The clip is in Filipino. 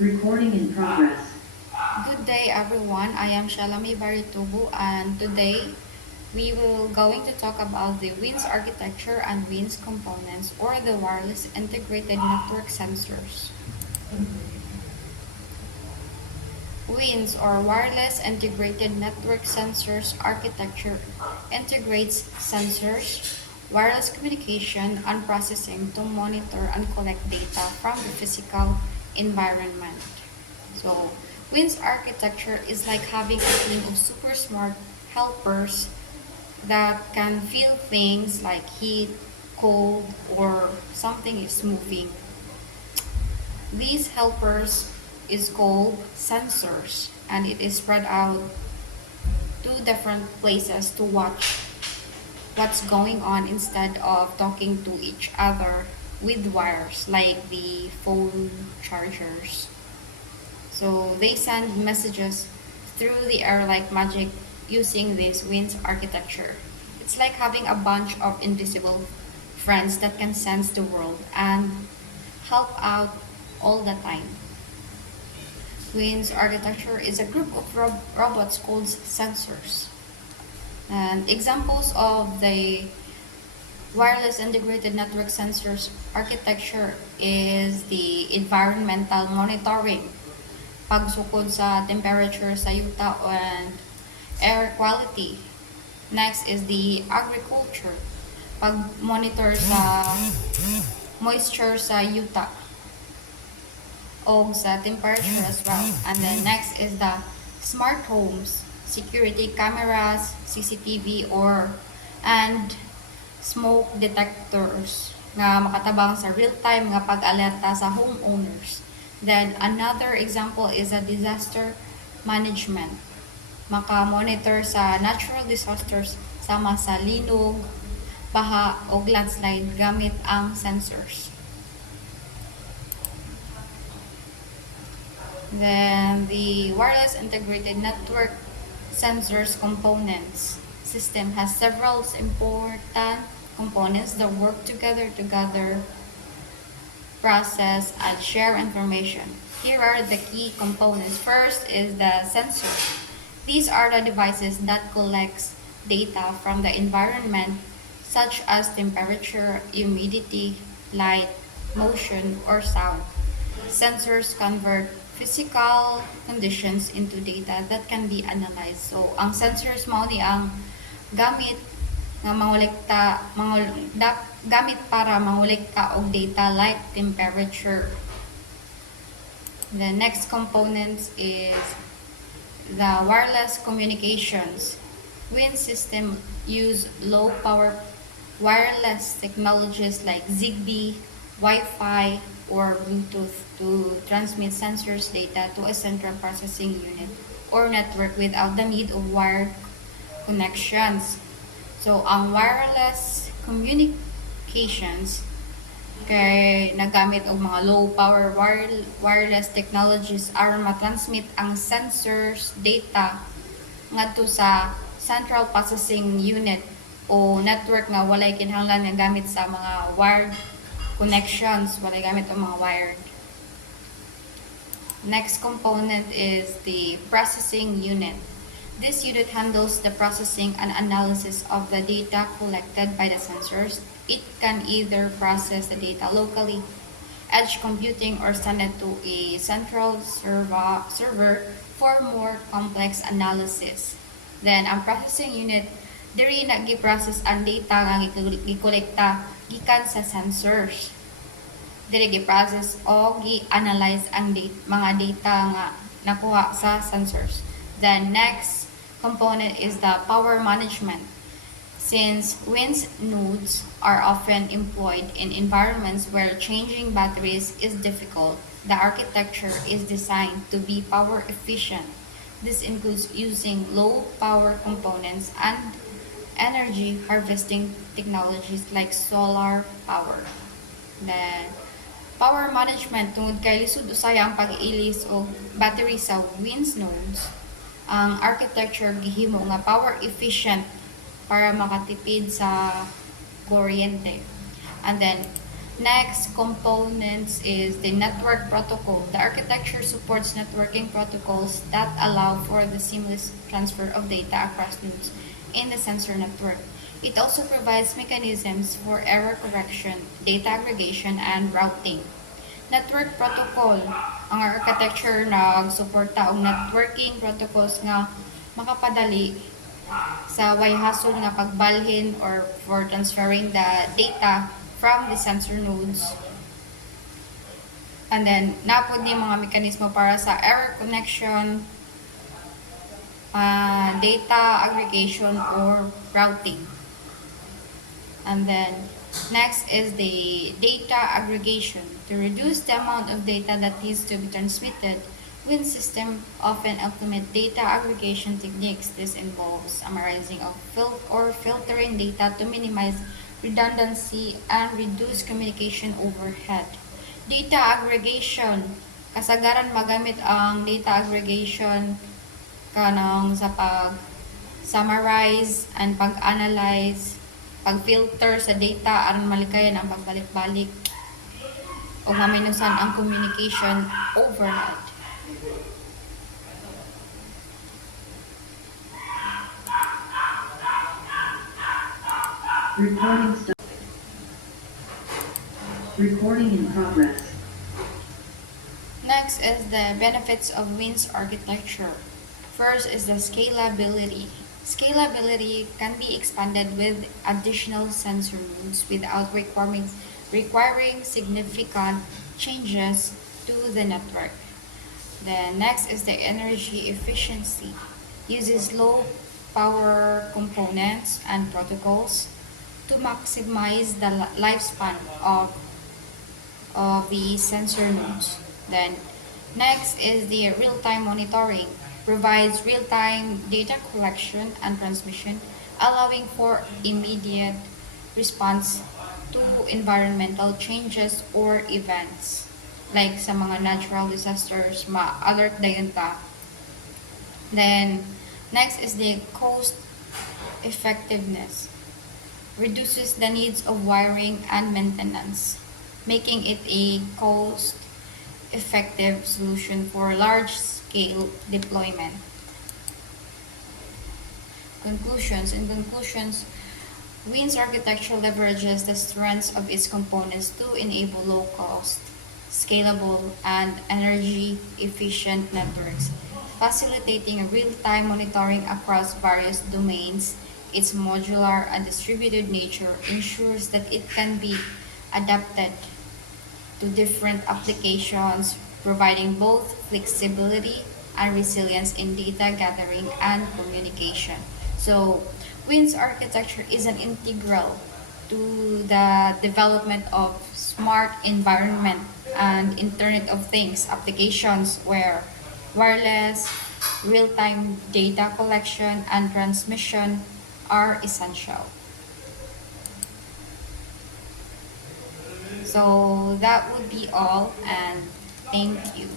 Recording in progress. Good day everyone, I am Shalami Baritubu and today we will going to talk about the WINS architecture and WINS components or the wireless integrated network sensors. WINS or wireless integrated network sensors architecture integrates sensors, wireless communication and processing to monitor and collect data from the physical environment. So, WINS architecture is like having a team of super smart helpers that can feel things like heat, cold, or something is moving. These helpers is called sensors and it is spread out to different places to watch what's going on instead of talking to each other with wires like the phone chargers. So they send messages through the air like magic using this WINS architecture. It's like having a bunch of invisible friends that can sense the world and help out all the time. WINS architecture is a group of robots called sensors. And examples of the wireless integrated network sensors architecture is the environmental monitoring, pagsukod sa temperature sa yuta and air quality. Next is the agriculture, pag-monitor sa moisture sa yuta o sa temperature as well. And then next is the smart homes, security cameras, CCTV and smoke detectors nga makatabang sa real-time nga pag-alerta sa homeowners. Then another example is a disaster management. Maka-monitor sa natural disasters sama sa linog, baha o landslide gamit ang sensors. Then the wireless integrated network sensors components system has several important components that work together to gather, process, and share information. Here are the key components. First is the sensor. These are the devices that collects data from the environment such as temperature, humidity, light, motion, or sound. Sensors convert physical conditions into data that can be analyzed. So, ang sensors mao ni ang gamit nga gamit para mangolekta og data like temperature. The next component is the wireless communications. WIN system use low power wireless technologies like Zigbee, Wi-Fi, or Bluetooth to transmit sensors data to a central processing unit or network without the need of wired connections. So, ang wireless communications kay nagamit og mga low power wireless technologies aron matransmit ang sensors data ngadto sa central processing unit o network nga walay kinahanglan nga gamit sa mga wired connections, walay gamit ang mga wired. Next component is the processing unit. This unit handles the processing and analysis of the data collected by the sensors. It can either process the data locally, edge computing, or send it to a central server for more complex analysis. Then, ang processing unit, diri na gi-process ang data nga gikolekta gikan sa sensors. Diri gi-process o gi-analyze ang mga data nga nakuha sa sensors. Then next component is the power management. Since WINS nodes are often employed in environments where changing batteries is difficult, the architecture is designed to be power efficient. This includes using low power components and energy harvesting technologies like solar power. Then, power management tungod kay lisod usaya ang pag-ilis og battery sa WINS nodes. Ang architecture gihimo nga power efficient para makatipid sa kuryente. And then Next components is the network protocol. The architecture supports networking protocols that allow for the seamless transfer of data across nodes in the sensor network. It also provides mechanisms for error correction, data aggregation, and routing. Network protocol. Ang architecture nagsuporta og networking protocols nga makapadali sa way hasol nga pagbalhin or for transferring the data from the sensor nodes. And then, napod ni mga mekanismo para sa error connection, data aggregation, or routing. And then, next is the data aggregation. To reduce the amount of data that needs to be transmitted, Wind system often implement data aggregation techniques. This involves summarizing of or filtering data to minimize redundancy and reduce communication overhead. Data aggregation. Kasagaran magamit ang data aggregation kanang sa pag-summarize and pag-analyze, pag-filter sa data aron malikayan ang pagbalik-balik o maminusan ang communication overhead. Recording in progress. Next is the benefits of WINS architecture. First is the scalability. Scalability can be expanded with additional sensor nodes without requiring significant changes to the network. The next is the energy efficiency. Uses low power components and protocols to maximize the lifespan of the sensor nodes. Then next is the real-time monitoring. Provides real-time data collection and transmission, allowing for immediate response to environmental changes or events. Like sa mga natural disasters, ma-alert dayon ta. Then, next is the cost effectiveness. Reduces the needs of wiring and maintenance, making it a cost-effective solution for large-scale deployment. Conclusions. In conclusions, WINS architecture leverages the strengths of its components to enable low-cost, scalable, and energy-efficient networks, facilitating real-time monitoring across various domains. Its modular and distributed nature ensures that it can be adapted to different applications, providing both flexibility and resilience in data gathering and communication. So, WINS architecture is an integral to the development of smart environment and Internet of Things applications where wireless, real-time data collection and transmission are essential. So that would be all, and thank you.